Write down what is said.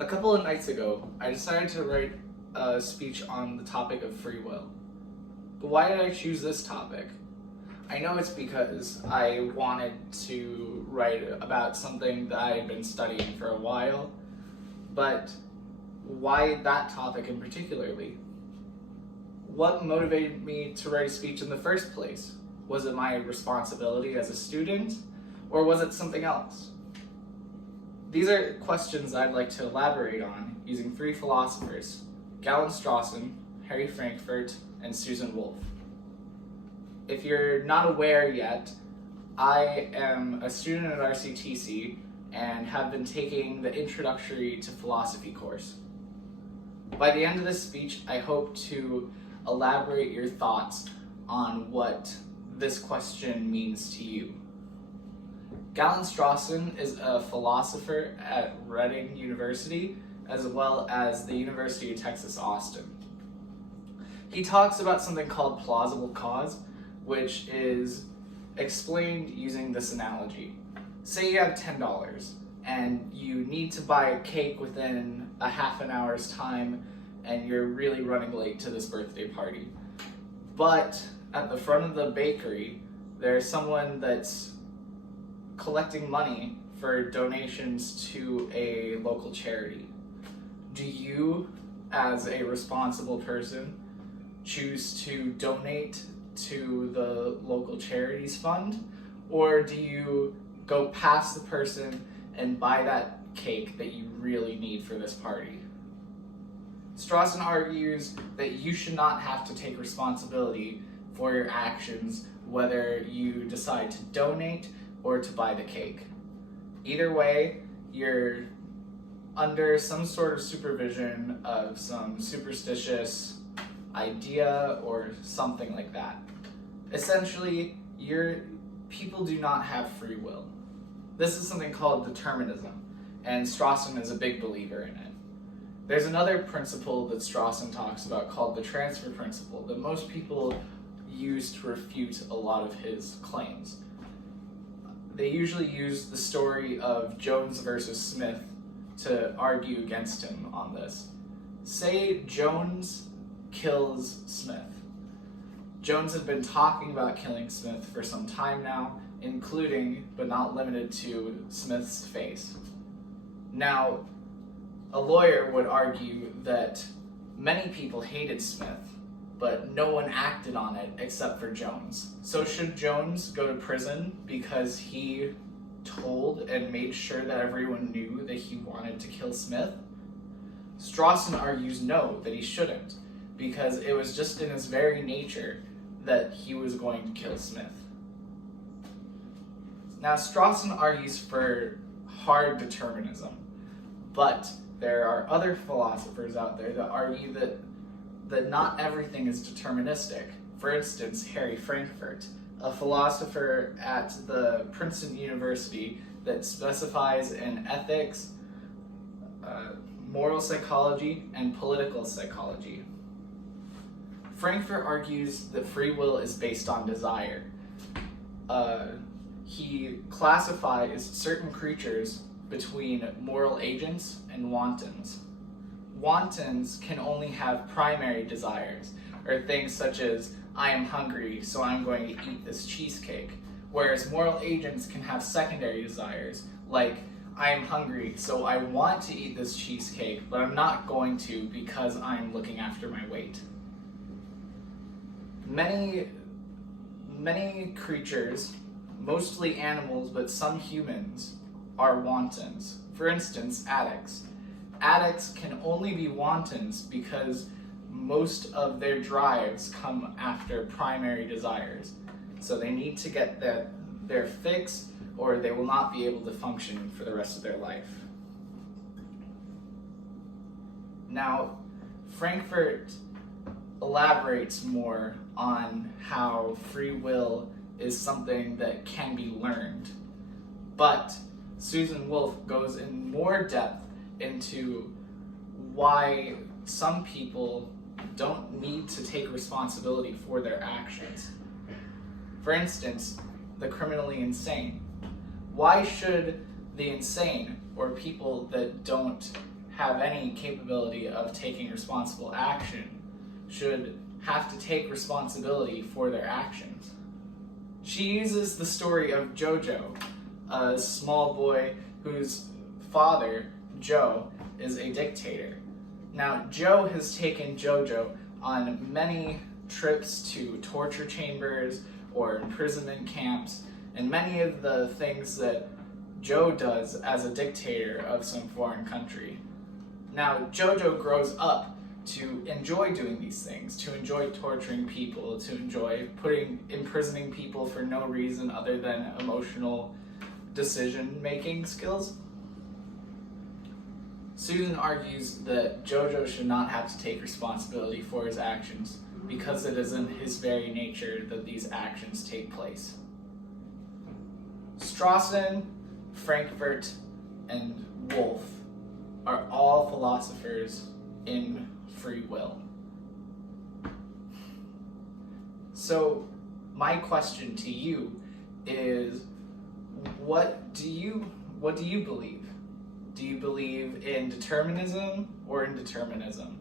A couple of nights ago, I decided to write a speech on the topic of free will. But why did I choose this topic? I know it's because I wanted to write about something that I had been studying for a while, but why that topic in particularly? What motivated me to write a speech in the first place? Was it my responsibility as a student, or was it something else? These are questions I'd like to elaborate on using three philosophers: Galen Strawson, Harry Frankfurt, and Susan Wolf. If you're not aware yet, I am a student at RCTC and have been taking the Introductory to Philosophy course. By the end of this speech, I hope to elaborate your thoughts on what this question means to you. Galen Strawson is a philosopher at Reading University, as well as the University of Texas, Austin. He talks about something called plausible cause, which is explained using this analogy. Say you have $10 and you need to buy a cake within a half an hour's time and you're really running late to this birthday party. But at the front of the bakery, there's someone that's collecting money for donations to a local charity. Do you, as a responsible person, choose to donate to the local charities fund, or do you go past the person and buy that cake that you really need for this party? Strawson argues that you should not have to take responsibility for your actions, whether you decide to donate or to buy the cake. Either way, you're under some sort of supervision of some superstitious idea or something like that. Essentially, people do not have free will. This is something called determinism, and Strawson is a big believer in it. There's another principle that Strawson talks about called the transfer principle that most people use to refute a lot of his claims. They usually use the story of Jones versus Smith to argue against him on this. Say Jones kills Smith. Jones had been talking about killing Smith for some time now, including, but not limited to, Smith's face. Now, a lawyer would argue that many people hated Smith, but no one acted on it except for Jones. So should Jones go to prison because he told and made sure that everyone knew that he wanted to kill Smith? Strawson argues no, that he shouldn't, because it was just in his very nature that he was going to kill Smith. Now, Strawson argues for hard determinism, but there are other philosophers out there that argue that not everything is deterministic. For instance, Harry Frankfurt, a philosopher at the Princeton University that specifies in ethics, moral psychology, and political psychology. Frankfurt argues that free will is based on desire. He classifies certain creatures between moral agents and wantons. Wantons can only have primary desires, or things such as, I am hungry, so I'm going to eat this cheesecake. Whereas moral agents can have secondary desires, like, I am hungry, so I want to eat this cheesecake, but I'm not going to because I'm looking after my weight. Many creatures, mostly animals, but some humans, are wantons. For instance, addicts. Addicts can only be wantons because most of their drives come after primary desires. So they need to get their fix, or they will not be able to function for the rest of their life. Now, Frankfurt elaborates more on how free will is something that can be learned. But Susan Wolf goes in more depth into why some people don't need to take responsibility for their actions. For instance, the criminally insane. Why should the insane, or people that don't have any capability of taking responsible action should have to take responsibility for their actions. She uses the story of Jojo, a small boy whose father, Joe, is a dictator. Now, Joe has taken Jojo on many trips to torture chambers or imprisonment camps, and many of the things that Joe does as a dictator of some foreign country. Now, Jojo grows up to enjoy doing these things, to enjoy torturing people, to enjoy imprisoning people for no reason other than emotional decision-making skills. Susan argues that Jojo should not have to take responsibility for his actions because it is in his very nature that these actions take place. Strawson, Frankfurt, and Wolff are all philosophers in free will. So my question to you is, what do you believe? Do you believe in determinism or indeterminism?